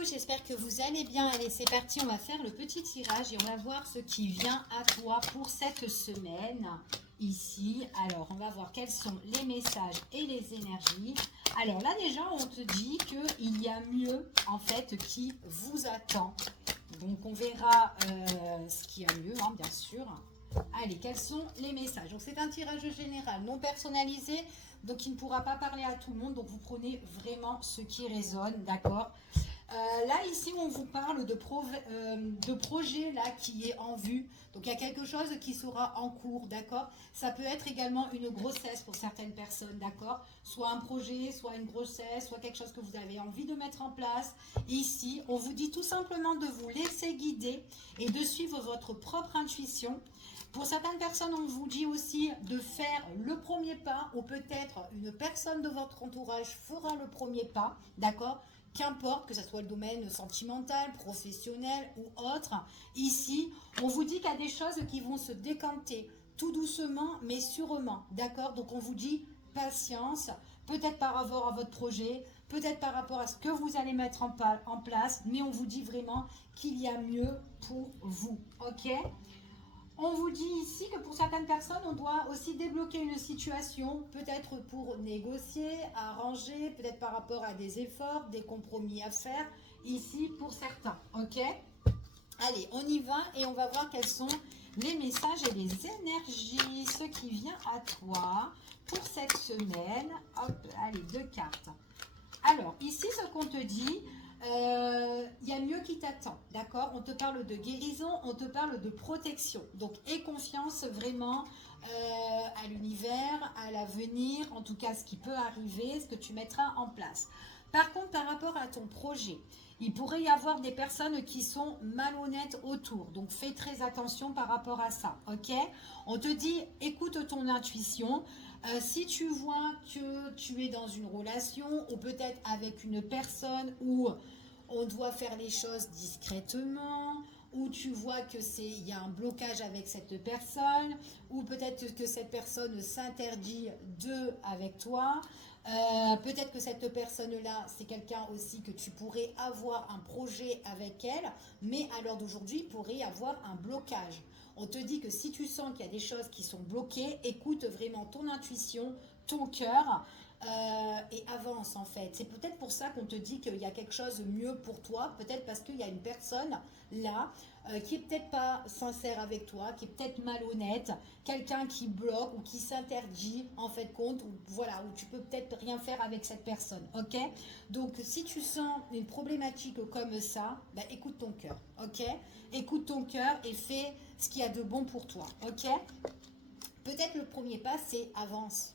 coucou, j'espère que vous allez bien. Allez, c'est parti, on va faire le petit tirage et on va voir ce qui vient à toi pour cette semaine ici. Alors, on va voir quels sont les messages et les énergies. Alors là, déjà, on te dit qu'il y a mieux, en fait, qui vous attend. Donc, on verra ce qu'il y a mieux, hein, bien sûr. Allez, quels sont les messages? Donc, c'est un tirage général, non personnalisé, donc il ne pourra pas parler à tout le monde. Donc, vous prenez vraiment ce qui résonne, d'accord? Là, ici, on vous parle de projet là qui est en vue. Donc, il y a quelque chose qui sera en cours, d'accord? Ça peut être également une grossesse pour certaines personnes, d'accord? Soit un projet, soit une grossesse, soit quelque chose que vous avez envie de mettre en place. Ici, on vous dit tout simplement de vous laisser guider et de suivre votre propre intuition. Pour certaines personnes, on vous dit aussi de faire le premier pas, ou peut-être une personne de votre entourage fera le premier pas, d'accord? Qu'importe que ce soit le domaine sentimental, professionnel ou autre, ici, on vous dit qu'il y a des choses qui vont se décanter tout doucement mais sûrement, d'accord? Donc on vous dit patience, peut-être par rapport à votre projet, peut-être par rapport à ce que vous allez mettre en place, mais on vous dit vraiment qu'il y a mieux pour vous, ok? On vous dit ici que pour certaines personnes, on doit aussi débloquer une situation, peut-être pour négocier, arranger, peut-être par rapport à des efforts, des compromis à faire, ici pour certains, ok? Allez, on y va et on va voir quels sont les messages et les énergies, ce qui vient à toi pour cette semaine. Hop, allez, 2 cartes. Alors, ici, ce qu'on te dit, il y a mieux qui t'attend, d'accord? On te parle de guérison, on te parle de protection. Donc, aie confiance vraiment à l'univers, à l'avenir, en tout cas ce qui peut arriver, ce que tu mettras en place. Par contre, par rapport à ton projet, il pourrait y avoir des personnes qui sont malhonnêtes autour. Donc, fais très attention par rapport à ça, ok? On te dit, écoute ton intuition. Si tu vois que tu es dans une relation ou peut-être avec une personne où on doit faire les choses discrètement, ou tu vois que il y a un blocage avec cette personne, ou peut-être que cette personne s'interdit avec toi, peut-être que cette personne-là, c'est quelqu'un aussi que tu pourrais avoir un projet avec elle, mais à l'heure d'aujourd'hui, il pourrait y avoir un blocage. On te dit que si tu sens qu'il y a des choses qui sont bloquées, écoute vraiment ton intuition, ton cœur et avance en fait. C'est peut-être pour ça qu'on te dit qu'il y a quelque chose de mieux pour toi, peut-être parce qu'il y a une personne là qui est peut-être pas sincère avec toi, qui est peut-être malhonnête, quelqu'un qui bloque ou qui s'interdit en fait compte, ou voilà, où tu peux peut-être rien faire avec cette personne, ok? Donc si tu sens une problématique comme ça, bah, écoute ton cœur, ok? Écoute ton cœur et fais ce qu'il y a de bon pour toi, ok? Peut-être le premier pas, c'est avance.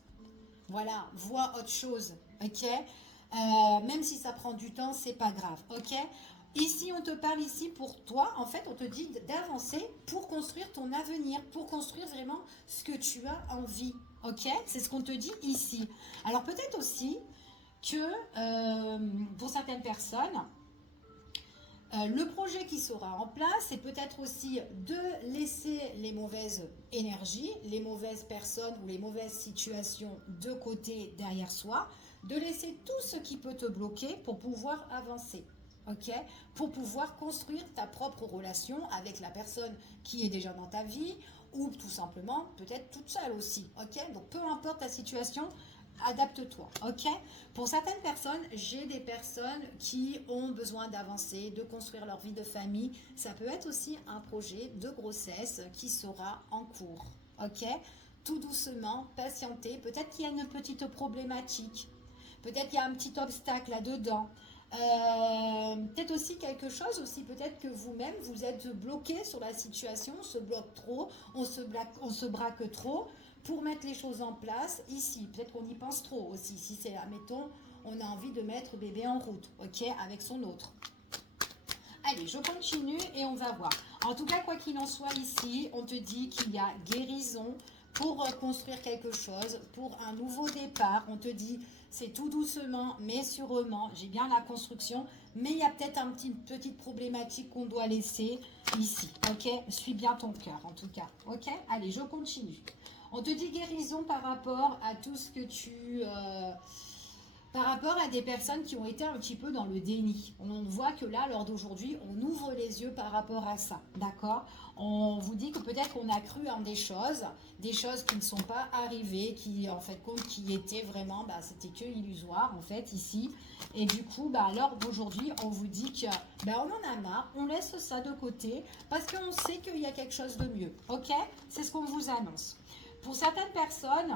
Voilà, vois autre chose, ok? Même si ça prend du temps, c'est pas grave, ok? Ici, on te parle ici pour toi, en fait, on te dit d'avancer pour construire ton avenir, pour construire vraiment ce que tu as envie, ok? C'est ce qu'on te dit ici. Alors peut-être aussi que pour certaines personnes, le projet qui sera en place, c'est peut-être aussi de laisser les mauvaises énergies, les mauvaises personnes ou les mauvaises situations de côté derrière soi, de laisser tout ce qui peut te bloquer pour pouvoir avancer. Ok? Pour pouvoir construire ta propre relation avec la personne qui est déjà dans ta vie ou tout simplement peut-être toute seule aussi. Ok? Donc peu importe ta situation, adapte-toi, ok? Pour certaines personnes, j'ai des personnes qui ont besoin d'avancer, de construire leur vie de famille. Ça peut être aussi un projet de grossesse qui sera en cours, ok? Tout doucement, patienter. Peut-être qu'il y a une petite problématique. Peut-être qu'il y a un petit obstacle là-dedans. Peut-être aussi quelque chose aussi, peut-être que vous-même vous êtes bloqué sur la situation, on se bloque trop, on se braque trop pour mettre les choses en place ici. Peut-être qu'on y pense trop aussi, si c'est, admettons, on a envie de mettre bébé en route, ok, avec son autre. Allez, je continue et on va voir. En tout cas, quoi qu'il en soit ici, on te dit qu'il y a guérison pour construire quelque chose, pour un nouveau départ. On te dit, c'est tout doucement, mais sûrement. J'ai bien la construction, mais il y a peut-être une petite problématique qu'on doit laisser ici. Ok? Suis bien ton cœur, en tout cas. Ok? Allez, je continue. On te dit guérison par rapport à tout ce que tu... Par rapport à des personnes qui ont été un petit peu dans le déni. On voit que là, lors d'aujourd'hui, on ouvre les yeux par rapport à ça, d'accord? On vous dit que peut-être qu'on a cru en des choses qui ne sont pas arrivées, qui en fait compte, qui étaient vraiment, bah, c'était que illusoire en fait ici. Et du coup, bah, lors d'aujourd'hui, on vous dit que bah, on en a marre, on laisse ça de côté parce qu'on sait qu'il y a quelque chose de mieux, ok? C'est ce qu'on vous annonce. Pour certaines personnes,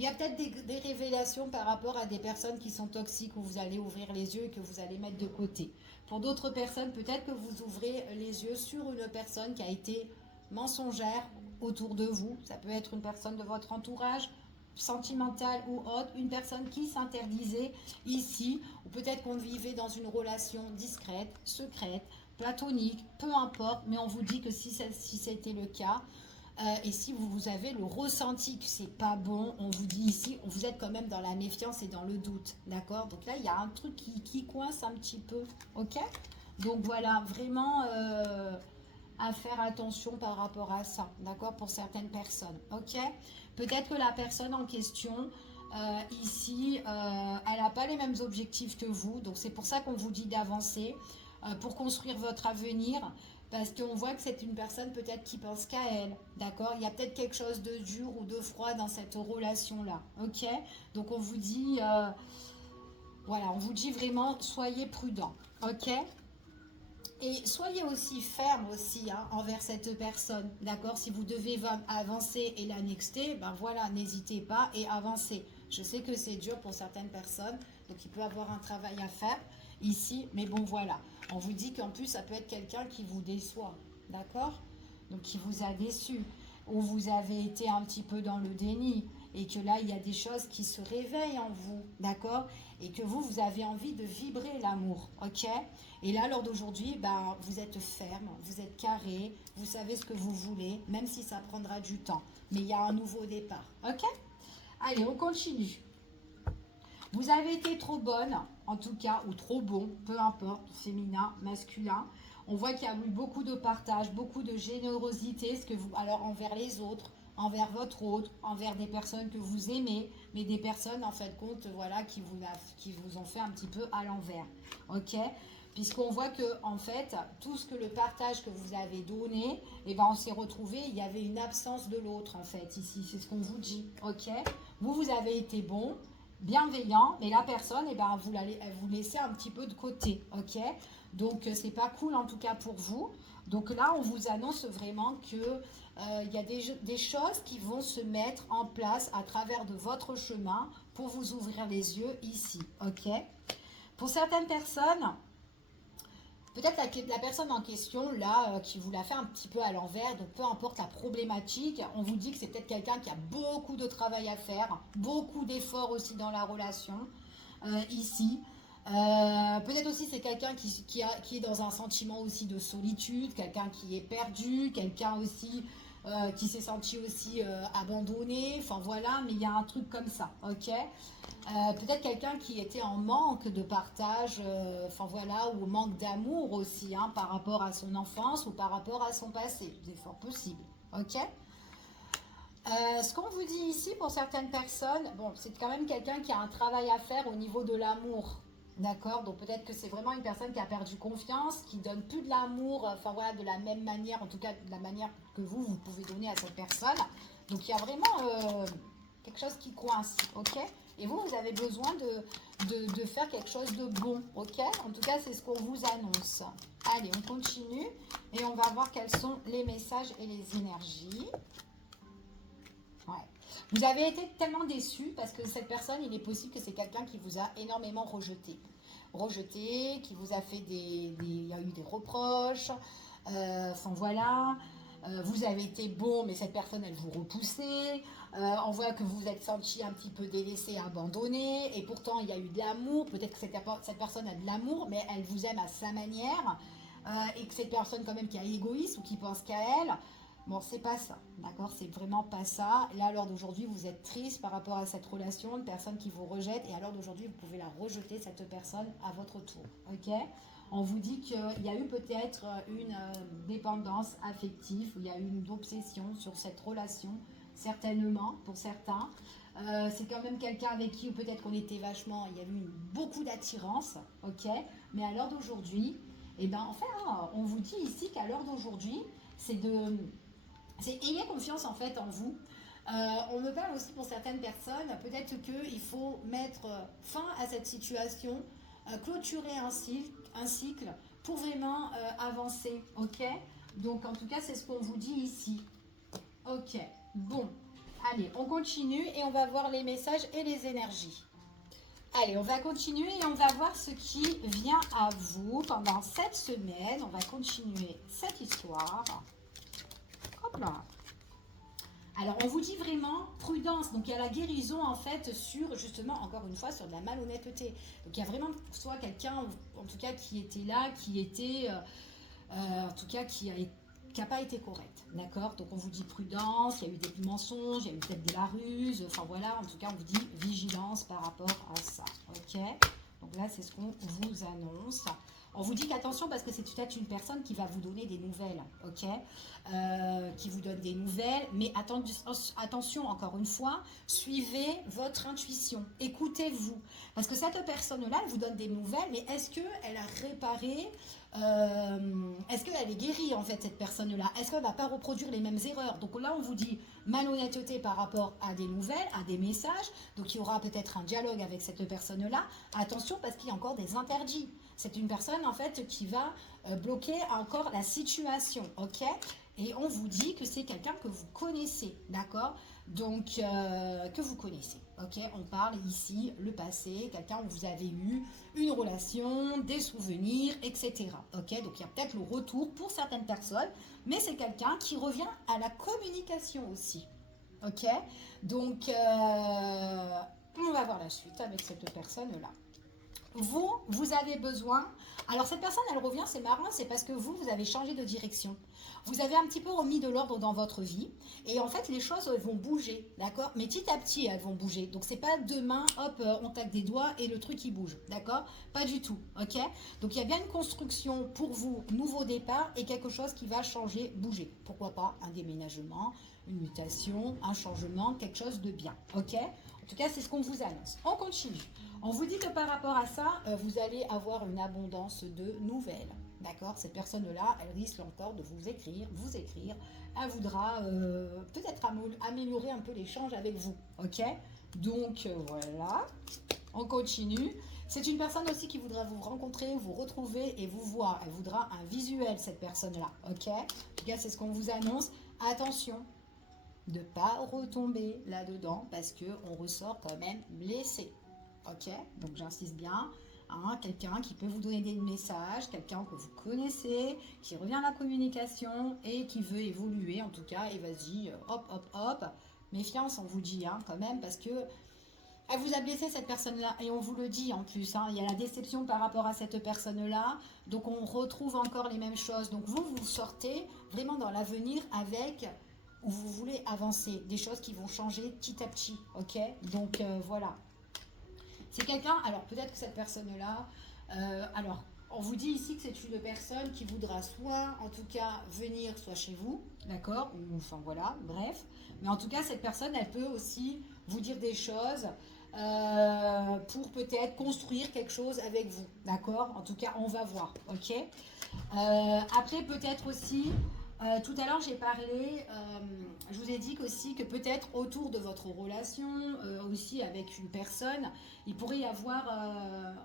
il y a peut-être des révélations par rapport à des personnes qui sont toxiques où vous allez ouvrir les yeux et que vous allez mettre de côté. Pour d'autres personnes, peut-être que vous ouvrez les yeux sur une personne qui a été mensongère autour de vous. Ça peut être une personne de votre entourage, sentimentale ou autre, une personne qui s'interdisait ici, ou peut-être qu'on vivait dans une relation discrète, secrète, platonique, peu importe, mais on vous dit que si c'était le cas, et si vous avez le ressenti que c'est pas bon, on vous dit ici, vous êtes quand même dans la méfiance et dans le doute, d'accord? Donc là, il y a un truc qui coince un petit peu, ok? Donc voilà, vraiment à faire attention par rapport à ça, d'accord? Pour certaines personnes, ok? Peut-être que la personne en question, ici, elle n'a pas les mêmes objectifs que vous, donc c'est pour ça qu'on vous dit d'avancer pour construire votre avenir. Parce qu'on voit que c'est une personne peut-être qui pense qu'à elle, d'accord? Il y a peut-être quelque chose de dur ou de froid dans cette relation-là, ok? Donc on vous dit, voilà, on vous dit vraiment, soyez prudent, ok? Et soyez aussi ferme aussi hein, envers cette personne, d'accord? Si vous devez avancer et l'annexer, ben voilà, n'hésitez pas et avancez. Je sais que c'est dur pour certaines personnes, donc il peut y avoir un travail à faire ici, mais bon voilà. On vous dit qu'en plus, ça peut être quelqu'un qui vous déçoit, d'accord? Donc qui vous a déçu, ou vous avez été un petit peu dans le déni, et que là, il y a des choses qui se réveillent en vous, d'accord? Et que vous avez envie de vibrer l'amour, ok? Et là, lors d'aujourd'hui, ben, vous êtes ferme, vous êtes carré, vous savez ce que vous voulez, même si ça prendra du temps. Mais il y a un nouveau départ, ok? Allez, on continue. Vous avez été trop bonne, en tout cas, ou trop bon, peu importe, féminin, masculin. On voit qu'il y a eu beaucoup de partage, beaucoup de générosité, alors envers les autres, envers votre autre, envers des personnes que vous aimez, mais des personnes en fait compte, voilà, qui vous ont fait un petit peu à l'envers, ok? Puisqu'on voit que en fait tout ce que le partage que vous avez donné, et ben on s'est retrouvé, il y avait une absence de l'autre en fait ici, c'est ce qu'on vous dit, ok? Vous avez été bon, bienveillant, mais la personne, eh ben, elle vous laissez un petit peu de côté, ok? Donc, c'est pas cool en tout cas pour vous. Donc là, on vous annonce vraiment que il y a des choses qui vont se mettre en place à travers de votre chemin pour vous ouvrir les yeux ici, ok? Pour certaines personnes, peut-être la personne en question, là, qui vous l'a fait un petit peu à l'envers, donc peu importe la problématique, on vous dit que c'est peut-être quelqu'un qui a beaucoup de travail à faire, beaucoup d'efforts aussi dans la relation, ici. Peut-être aussi c'est quelqu'un qui est dans un sentiment aussi de solitude, quelqu'un qui est perdu, quelqu'un aussi qui s'est senti aussi abandonné, enfin voilà, mais il y a un truc comme ça, ok? Peut-être quelqu'un qui était en manque de partage, enfin voilà, ou manque d'amour aussi, hein, par rapport à son enfance ou par rapport à son passé. C'est fort possible, ok? Ce qu'on vous dit ici pour certaines personnes, bon, c'est quand même quelqu'un qui a un travail à faire au niveau de l'amour, d'accord? Donc peut-être que c'est vraiment une personne qui a perdu confiance, qui donne plus de l'amour, enfin voilà, de la même manière, en tout cas de la manière que vous pouvez donner à cette personne. Donc il y a vraiment quelque chose qui coince, ok? Et vous avez besoin de faire quelque chose de bon, ok? En tout cas, c'est ce qu'on vous annonce. Allez, on continue et on va voir quels sont les messages et les énergies. Ouais. Vous avez été tellement déçu parce que cette personne, il est possible que c'est quelqu'un qui vous a énormément rejeté. Rejeté, qui vous a fait il y a eu des reproches, enfin voilà. Vous avez été bon, mais cette personne, elle vous repoussait. On voit que vous vous êtes senti un petit peu délaissé, abandonné. Et pourtant, il y a eu de l'amour. Peut-être que cette personne a de l'amour, mais elle vous aime à sa manière. Et que cette personne, quand même, qui est égoïste ou qui pense qu'à elle, bon, c'est pas ça, d'accord? C'est vraiment pas ça. Là, à l'heure d'aujourd'hui, vous êtes triste par rapport à cette relation, une personne qui vous rejette. Et à l'heure d'aujourd'hui, vous pouvez la rejeter, cette personne, à votre tour, ok? On vous dit qu'il y a eu peut-être une dépendance affective, il y a eu une obsession sur cette relation. certainement, pour certains. C'est quand même quelqu'un avec qui peut-être qu'on était vachement, il y a eu beaucoup d'attirance, ok. Mais à l'heure d'aujourd'hui, eh ben, enfin, on vous dit ici qu'à l'heure d'aujourd'hui, ayez confiance en fait en vous. On me parle aussi pour certaines personnes, peut-être qu'il faut mettre fin à cette situation, clôturer un cycle pour vraiment avancer, ok. Donc en tout cas, c'est ce qu'on vous dit ici. Ok, bon. Allez, on continue et on va voir les messages et les énergies. Allez, on va continuer et on va voir ce qui vient à vous pendant cette semaine. On va continuer cette histoire. Hop là. Alors, on vous dit vraiment prudence. Donc, il y a la guérison, en fait, sur, justement, encore une fois, sur de la malhonnêteté. Donc, il y a vraiment, soit quelqu'un, en tout cas, qui était là, qui était, en tout cas, qui n'a pas été correct, d'accord. Donc, on vous dit prudence, il y a eu des mensonges, il y a eu peut-être de la ruse. Enfin, voilà, en tout cas, on vous dit vigilance par rapport à ça, ok. Donc là, c'est ce qu'on vous annonce. On vous dit qu'attention parce que c'est peut-être une personne qui va vous donner des nouvelles, ok, qui vous donne des nouvelles, mais attention encore une fois, suivez votre intuition, écoutez-vous, parce que cette personne-là, elle vous donne des nouvelles, mais est-ce qu'elle a réparé, est-ce qu'elle est guérie en fait cette personne-là, est-ce qu'elle ne va pas reproduire les mêmes erreurs? Donc là, on vous dit malhonnêteté par rapport à des nouvelles, à des messages, donc il y aura peut-être un dialogue avec cette personne-là, attention parce qu'il y a encore des interdits. C'est une personne en fait qui va bloquer encore la situation, ok. Et on vous dit que c'est quelqu'un que vous connaissez, d'accord. Donc que vous connaissez, ok. On parle ici le passé, quelqu'un où vous avez eu une relation, des souvenirs, etc. Ok, donc il y a peut-être le retour pour certaines personnes, mais c'est quelqu'un qui revient à la communication aussi, ok. Donc on va voir la suite avec cette personne-là. Vous avez besoin, alors cette personne elle revient, c'est marrant, c'est parce que vous avez changé de direction, vous avez un petit peu remis de l'ordre dans votre vie et en fait les choses elles vont bouger, d'accord, mais petit à petit elles vont bouger, donc c'est pas demain hop on tape des doigts et le truc il bouge, d'accord, pas du tout, ok. Donc il y a bien une construction pour vous, nouveau départ et quelque chose qui va changer, bouger, pourquoi pas un déménagement, une mutation, un changement, quelque chose de bien, ok. En tout cas c'est ce qu'on vous annonce. On continue. On vous dit que par rapport à ça, vous allez avoir une abondance de nouvelles. D'accord. Cette personne-là, elle risque encore de vous écrire. Elle voudra peut-être améliorer un peu l'échange avec vous. Ok. Donc voilà. On continue. C'est une personne aussi qui voudra vous rencontrer, vous retrouver et vous voir. Elle voudra un visuel, cette personne-là. Ok. En tout cas, c'est ce qu'on vous annonce. Attention de ne pas retomber là-dedans parce qu'on ressort quand même blessé. Ok, donc j'insiste bien, hein, quelqu'un qui peut vous donner des messages, quelqu'un que vous connaissez, qui revient à la communication et qui veut évoluer en tout cas, et vas-y, hop, hop, hop, méfiance on vous dit hein, quand même, parce que elle vous a blessé cette personne-là, et on vous le dit en plus, hein, il y a la déception par rapport à cette personne-là, donc on retrouve encore les mêmes choses, donc vous sortez vraiment dans l'avenir avec où vous voulez avancer, des choses qui vont changer petit à petit, ok, donc voilà. C'est quelqu'un, alors peut-être que cette personne-là, alors on vous dit ici que c'est une personne qui voudra soit en tout cas venir soit chez vous, d'accord, ou enfin voilà, bref, mais en tout cas cette personne elle peut aussi vous dire des choses pour peut-être construire quelque chose avec vous, d'accord, en tout cas on va voir, ok. Après peut-être aussi, tout à l'heure j'ai parlé, je vous ai dit aussi que peut-être autour de votre relation, aussi avec une personne, il pourrait y avoir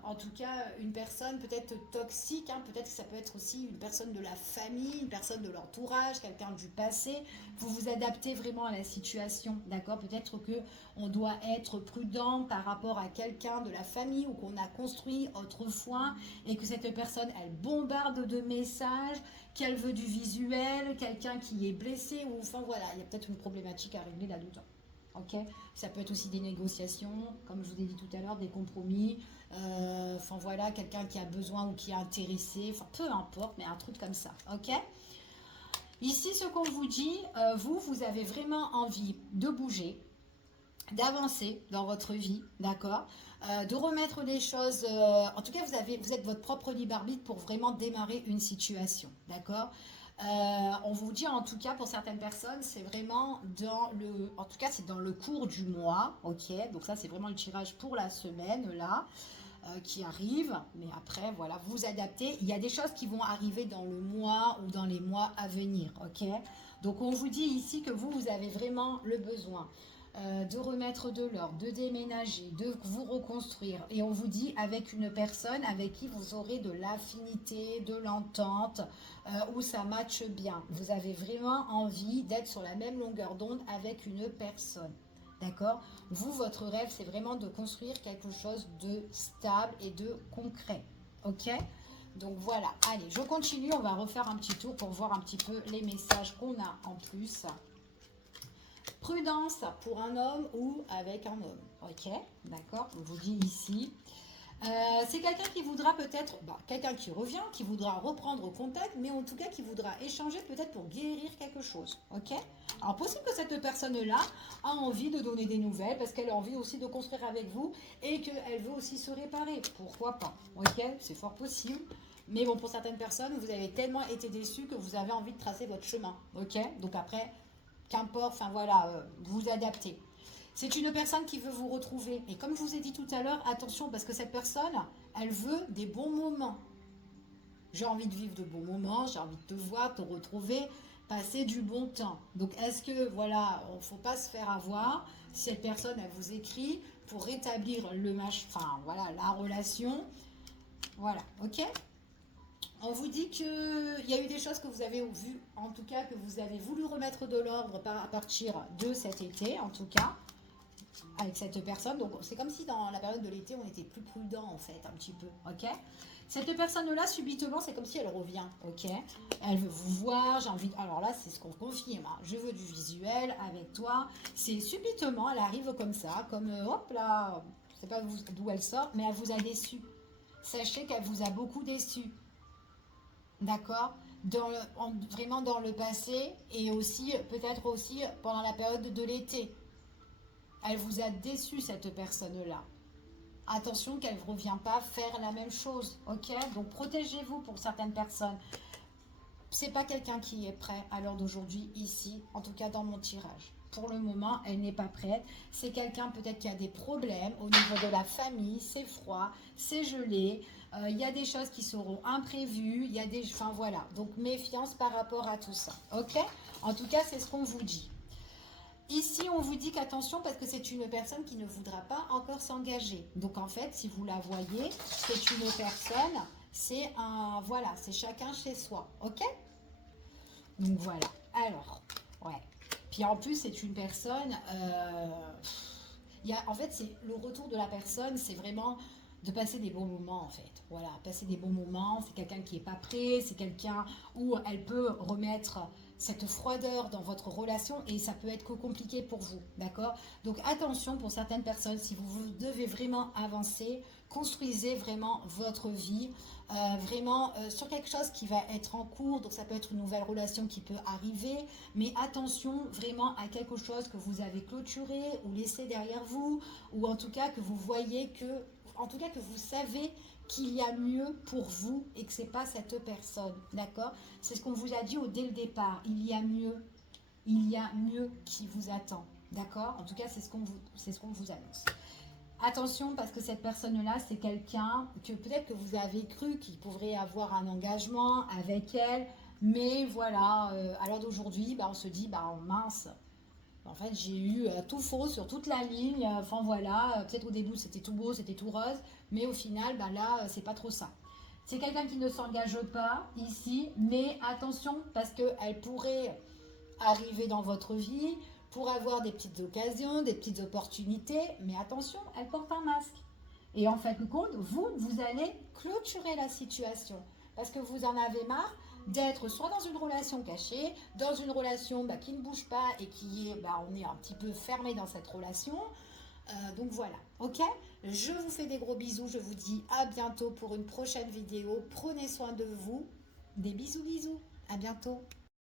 en tout cas une personne peut-être toxique, hein, peut-être que ça peut être aussi une personne de la famille, une personne de l'entourage, quelqu'un du passé. Vous vous adaptez vraiment à la situation, d'accord. Peut-être qu'on doit être prudent par rapport à quelqu'un de la famille ou qu'on a construit autrefois et que cette personne, elle bombarde de messages, qu'elle veut du visuel, quelqu'un qui est blessé, ou enfin voilà, il y a peut-être une problématique à régler là-dedans. Ok, ça peut être aussi des négociations, comme je vous ai dit tout à l'heure, des compromis, enfin voilà, quelqu'un qui a besoin ou qui est intéressé, enfin peu importe, mais un truc comme ça, ok. Ici, ce qu'on vous dit, vous avez vraiment envie de bouger, d'avancer dans votre vie, d'accord, de remettre les choses, en tout cas vous êtes votre propre libre arbitre pour vraiment démarrer une situation, d'accord. On vous dit en tout cas pour certaines personnes, c'est vraiment en tout cas c'est dans le cours du mois, ok. Donc ça c'est vraiment le tirage pour la semaine là qui arrive. Mais après voilà, vous adaptez. Il y a des choses qui vont arriver dans le mois ou dans les mois à venir, ok. Donc on vous dit ici que vous avez vraiment le besoin de remettre de l'ordre, de déménager, de vous reconstruire. Et on vous dit avec une personne avec qui vous aurez de l'affinité, de l'entente, où ça matche bien. Vous avez vraiment envie d'être sur la même longueur d'onde avec une personne. D'accord? Vous, votre rêve, c'est vraiment de construire quelque chose de stable et de concret. Ok? Donc voilà, allez, je continue. On va refaire un petit tour pour voir un petit peu les messages qu'on a en plus. Prudence pour un homme ou avec un homme. Ok, d'accord, on vous dit ici. C'est quelqu'un qui voudra peut-être, quelqu'un qui revient, qui voudra reprendre contact, mais en tout cas qui voudra échanger peut-être pour guérir quelque chose. Ok. Alors possible que cette personne-là a envie de donner des nouvelles parce qu'elle a envie aussi de construire avec vous et qu'elle veut aussi se réparer. Pourquoi pas. Ok, c'est fort possible. Mais bon, pour certaines personnes, vous avez tellement été déçus que vous avez envie de tracer votre chemin. Ok. Donc après, qu'importe, enfin voilà, vous adaptez. C'est une personne qui veut vous retrouver. Et comme je vous ai dit tout à l'heure, attention, parce que cette personne, elle veut des bons moments. J'ai envie de vivre de bons moments, j'ai envie de te voir, te retrouver, passer du bon temps. Donc, est-ce que, voilà, il ne faut pas se faire avoir. Si cette personne, elle vous écrit pour rétablir la relation. Voilà, ok. On vous dit qu'il y a eu des choses que vous avez vues, en tout cas, que vous avez voulu remettre de l'ordre à partir de cet été, en tout cas. Avec cette personne, donc c'est comme si dans la période de l'été on était plus prudent en fait, un petit peu, ok. Cette personne là subitement c'est comme si elle revient, ok, elle veut vous voir, j'ai envie, alors là c'est ce qu'on confirme, hein. Je veux du visuel avec toi, c'est subitement elle arrive comme ça, comme hop là, je sais pas d'où elle sort, mais elle vous a déçu, sachez qu'elle vous a beaucoup déçu, d'accord, vraiment dans le passé et aussi peut-être aussi pendant la période de l'été. Elle vous a déçu cette personne-là. Attention qu'elle ne revient pas faire la même chose, ok. Donc protégez-vous pour certaines personnes. C'est pas quelqu'un qui est prêt à l'heure d'aujourd'hui ici, en tout cas dans mon tirage. Pour le moment, elle n'est pas prête. C'est quelqu'un peut-être qui a des problèmes au niveau de la famille, c'est froid, c'est gelé. Il y a des choses qui seront imprévues, il y a des... Enfin voilà, donc méfiance par rapport à tout ça, ok. En tout cas, c'est ce qu'on vous dit. Ici, on vous dit qu'attention parce que c'est une personne qui ne voudra pas encore s'engager. Donc en fait, si vous la voyez, c'est une personne, c'est chacun chez soi, ok. Donc voilà. Alors, ouais. Puis en plus, c'est une personne. En fait, c'est le retour de la personne, c'est vraiment de passer des bons moments en fait. Voilà, passer des bons moments. C'est quelqu'un qui est pas prêt, c'est quelqu'un où elle peut remettre cette froideur dans votre relation et ça peut être compliqué pour vous, d'accord. Donc attention pour certaines personnes, si vous devez vraiment avancer, construisez vraiment votre vie, vraiment sur quelque chose qui va être en cours, donc ça peut être une nouvelle relation qui peut arriver, mais attention vraiment à quelque chose que vous avez clôturé ou laissé derrière vous, ou en tout cas que vous voyez que vous savez qu'il y a mieux pour vous et que c'est pas cette personne, d'accord. C'est ce qu'on vous a dit dès le départ, il y a mieux qui vous attend, d'accord. En tout cas, c'est ce qu'on vous annonce. Attention parce que cette personne-là, c'est quelqu'un que peut-être que vous avez cru qu'il pourrait avoir un engagement avec elle, mais voilà, à l'heure d'aujourd'hui, on se dit, mince, en fait, j'ai eu tout faux sur toute la ligne. Enfin voilà, peut-être au début c'était tout beau, c'était tout rose, mais au final, là, c'est pas trop ça. C'est quelqu'un qui ne s'engage pas ici, mais attention parce qu'elle pourrait arriver dans votre vie pour avoir des petites occasions, des petites opportunités, mais attention, elle porte un masque. Et en fait, compte, vous allez clôturer la situation parce que vous en avez marre d'être soit dans une relation cachée, dans une relation qui ne bouge pas et qui est, on est un petit peu fermé dans cette relation. Donc voilà, ok. Je vous fais des gros bisous, je vous dis à bientôt pour une prochaine vidéo. Prenez soin de vous. Des bisous, à bientôt.